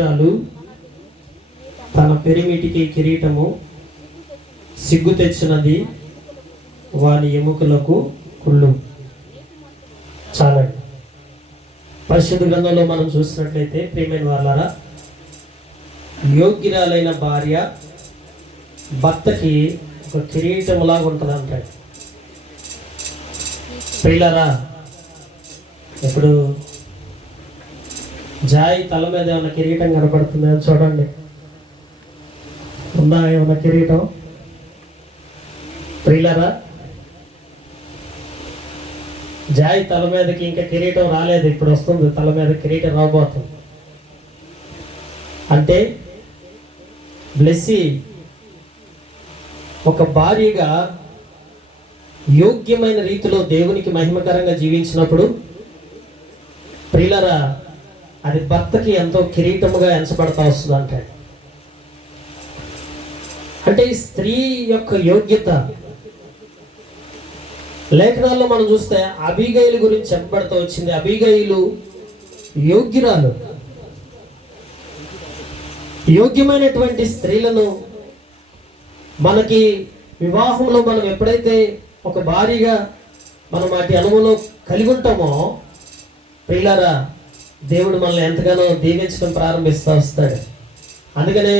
రాలు తన పెరిమిటికి కిరీటము, సిగ్గు తెచ్చినది వాని ఎముకలకు కుళ్ళు. చాలండి. పరిశుద్ధ గ్రంథంలో మనం చూసినట్లయితే ప్రియమైన వాళ్ళారా, యోగ్యురాలైన భార్య భర్తకి ఒక కిరీటములాగా ఉంటుంది అంటాడు. ప్రియులారా, ఇప్పుడు జాయ్ తల మీద ఏమైనా కిరీటం కనపడుతుంది అని చూడండి. ఉందా ఏమైనా కిరీటం? ప్రియులారా, జాయ్ తల మీదకి ఇంకా కిరీటం రాలేదు, ఇప్పుడు వస్తుంది. తల మీద కిరీటం రాబోతుంది. అంటే బ్లెస్సీ ఒక భార్యగా యోగ్యమైన రీతిలో దేవునికి మహిమకరంగా జీవించినప్పుడు ప్రియులారా, అది భర్తకి ఎంతో కిరీటముగా ఎంచబడతా వస్తుంది అంటాడు. అంటే ఈ స్త్రీ యొక్క యోగ్యత లేఖనాల్లో మనం చూస్తే అబీగయిలు గురించి చెప్పబడుతూ వచ్చింది. అబీగయిలు యోగ్యురాలు. యోగ్యమైనటువంటి స్త్రీలను మనకి వివాహంలో మనం ఎప్పుడైతే ఒక భార్యగా మనం వాటి అనుభవంలో కలిగి ఉంటామో ప్రియులారా, దేవుడు మనల్ని ఎంతగానో దీవించడం ప్రారంభిస్తూ వస్తాడు. అందుకనే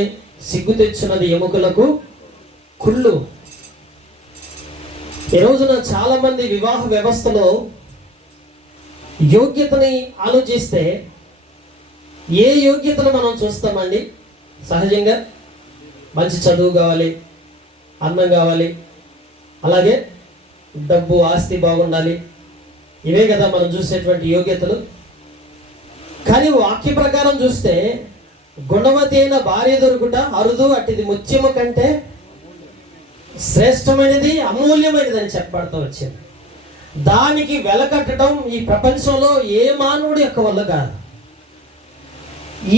సిగ్గు తెచ్చినది ఎముకలకు కుళ్ళు. ఈ రోజున చాలా మంది వివాహ వ్యవస్థలో యోగ్యతని ఆలోచిస్తే ఏ యోగ్యతను మనం చూస్తామండి? సహజంగా మంచి చదువు కావాలి, అందం కావాలి, అలాగే డబ్బు ఆస్తి బాగుండాలి, ఇవే కదా మనం చూసేటువంటి యోగ్యతలు. కానీ వాక్య ప్రకారం చూస్తే గుణవతి అయిన భార్య దొరుకుట అరుదు, అట్టిది ముత్యము కంటే శ్రేష్టమైనది, అమూల్యమైనది అని చెప్పబడుతూ వచ్చింది. దానికి వెలకట్టడం ఈ ప్రపంచంలో ఏ మానవుడి యొక్క వల్ల కాదు.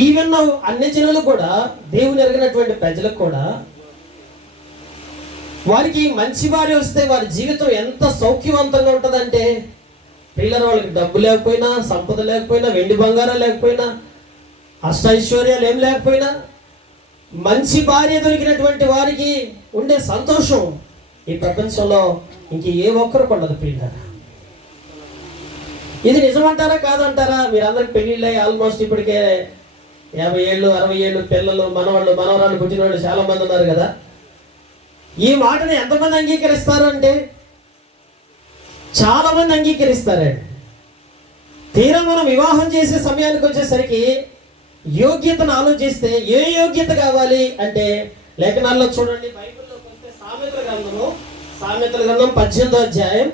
ఈవెన్ అన్ని జనులు కూడా, దేవుని ఎరిగినటువంటి ప్రజలకు కూడా, వారికి మంచి భార్య వస్తే వారి జీవితం ఎంత సౌఖ్యవంతంగా ఉంటుందంటే, పిల్లల వాళ్ళకి డబ్బు లేకపోయినా, సంపద లేకపోయినా, వెండి బంగారం లేకపోయినా, అష్టైశ్వర్యాలు ఏం లేకపోయినా, మంచి భార్య దొరికినటువంటి వారికి ఉండే సంతోషం ఈ ప్రపంచంలో ఇంక ఏ ఒక్కరికి ఉండదు. పిల్లల ఇది నిజమంటారా కాదంటారా? మీరందరికి పెళ్ళిళ్ళై ఆల్మోస్ట్ ఇప్పటికే 50 ఏళ్ళు 60 ఏళ్ళు పిల్లలు, మనవాళ్ళు మనవరాళ్ళు పుట్టిన వాళ్ళు చాలా మంది ఉన్నారు కదా. ఈ మాటని ఎంతమంది అంగీకరిస్తారు అంటే చాలా మంది అంగీకరిస్తారండి. తీరా మనం వివాహం చేసే సమయానికి వచ్చేసరికి యోగ్యతను ఆలోచిస్తే ఏ యోగ్యత కావాలి అంటే లేఖనాల్లో చూడండి, బైబిల్లోకి వస్తే సామెతల గ్రంథం 18వ అధ్యాయం